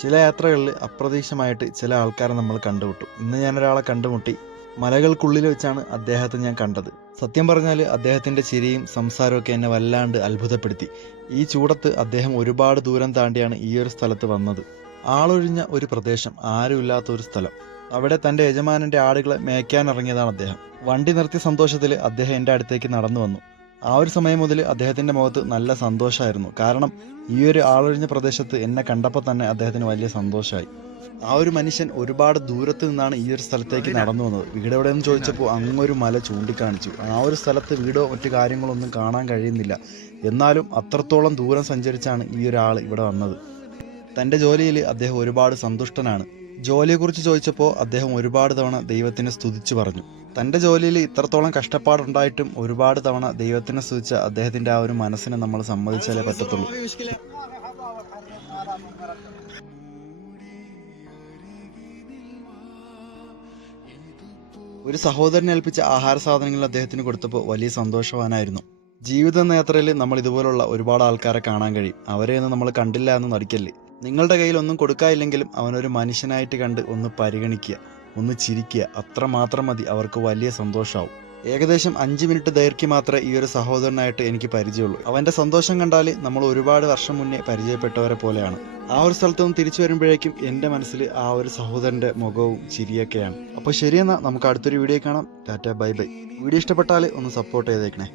ചില യാത്രകളിൽ അപ്രതീക്ഷിതമായിട്ട് ചില ആൾക്കാരെ നമ്മൾ കണ്ടുമുട്ടും. ഇന്ന് ഞാനൊരാളെ കണ്ടുമുട്ടി. മലകൾക്കുള്ളിൽ വെച്ചാണ് അദ്ദേഹത്തെ ഞാൻ കണ്ടത്. സത്യം പറഞ്ഞാൽ അദ്ദേഹത്തിൻ്റെ ചിരിയും സംസാരമൊക്കെ എന്നെ വല്ലാണ്ട് അത്ഭുതപ്പെടുത്തി. ഈ ചൂടത്ത് അദ്ദേഹം ഒരുപാട് ദൂരം താണ്ടിയാണ് ഈ ഒരു സ്ഥലത്ത് വന്നത്. ആളൊഴിഞ്ഞ ഒരു പ്രദേശം, ആരുമില്ലാത്ത ഒരു സ്ഥലം. അവിടെ തൻ്റെ യജമാനൻ്റെ ആടുകളെ മേയ്ക്കാനിറങ്ങിയതാണ് അദ്ദേഹം. വണ്ടി നിർത്തിയ സന്തോഷത്തിൽ അദ്ദേഹം എൻ്റെ അടുത്തേക്ക് നടന്നു വന്നു. ആ ഒരു സമയം മുതൽ അദ്ദേഹത്തിൻ്റെ മുഖത്ത് നല്ല സന്തോഷമായിരുന്നു. കാരണം ഈ ഒരു ആളൊഴിഞ്ഞ പ്രദേശത്ത് എന്നെ കണ്ടപ്പോൾ തന്നെ അദ്ദേഹത്തിന് വലിയ സന്തോഷമായി. ആ ഒരു മനുഷ്യൻ ഒരുപാട് ദൂരത്ത് നിന്നാണ് ഈ ഒരു സ്ഥലത്തേക്ക് നടന്നു വന്നത്. വീട് എവിടെയെന്ന് ചോദിച്ചപ്പോൾ അങ്ങൊരു മല ചൂണ്ടിക്കാണിച്ചു. ആ ഒരു സ്ഥലത്ത് വീടോ മറ്റു കാര്യങ്ങളൊന്നും കാണാൻ കഴിയുന്നില്ല. എന്നാലും അത്രത്തോളം ദൂരം സഞ്ചരിച്ചാണ് ഈ ഒരാൾ ഇവിടെ വന്നത്. തൻ്റെ ജോലിയിൽ അദ്ദേഹം ഒരുപാട് സന്തുഷ്ടനാണ്. ജോലിയെക്കുറിച്ച് ചോദിച്ചപ്പോൾ അദ്ദേഹം ഒരുപാട് തവണ ദൈവത്തിനെ സ്തുതിച്ചു പറഞ്ഞു. തൻ്റെ ജോലിയിൽ ഇത്രത്തോളം കഷ്ടപ്പാടുണ്ടായിട്ടും ഒരുപാട് തവണ ദൈവത്തിനെ സ്തുതിച്ച അദ്ദേഹത്തിൻ്റെ ആ ഒരു മനസ്സിനെ നമ്മൾ സമ്മതിച്ചാലേ പറ്റത്തുള്ളൂ. ഒരു സഹോദരനെ ഏൽപ്പിച്ച ആഹാര സാധനങ്ങൾ അദ്ദേഹത്തിന് കൊടുത്തപ്പോൾ വലിയ സന്തോഷവാനായിരുന്നു. ജീവിത യാത്രയിൽ നമ്മൾ ഇതുപോലുള്ള ഒരുപാട് ആൾക്കാരെ കാണാൻ കഴിയും. അവരെയൊന്നും നമ്മൾ കണ്ടില്ല എന്ന് നടിക്കല്ലേ. നിങ്ങളുടെ കയ്യിൽ ഒന്നും കൊടുക്കാനില്ലെങ്കിലും അവനൊരു മനുഷ്യനായിട്ട് കണ്ട് ഒന്ന് പരിഗണിക്കുക, ഒന്ന് ചിരിക്കുക. അത്ര മാത്രം മതി, അവർക്ക് വലിയ സന്തോഷമാവും. ഏകദേശം 5 മിനിറ്റ് ദൈർഘ്യം മാത്രമേ ഈ ഒരു സഹോദരനായിട്ട് എനിക്ക് പരിചയമുള്ളൂ. അവൻ്റെ സന്തോഷം കണ്ടാൽ നമ്മൾ ഒരുപാട് വർഷം മുന്നേ പരിചയപ്പെട്ടവരെ പോലെയാണ്. ആ ഒരു സ്ഥലത്ത് നിന്ന് തിരിച്ചു വരുമ്പോഴേക്കും എൻ്റെ മനസ്സിൽ ആ ഒരു സഹോദരൻ്റെ മുഖവും ചിരിയൊക്കെയാണ്. അപ്പോൾ ശരിയെന്നാൽ നമുക്ക് അടുത്തൊരു വീഡിയോ കാണാം. Tata, bye bye. വീഡിയോ ഇഷ്ടപ്പെട്ടാൽ ഒന്ന് സപ്പോർട്ട് ചെയ്തേക്കണേ.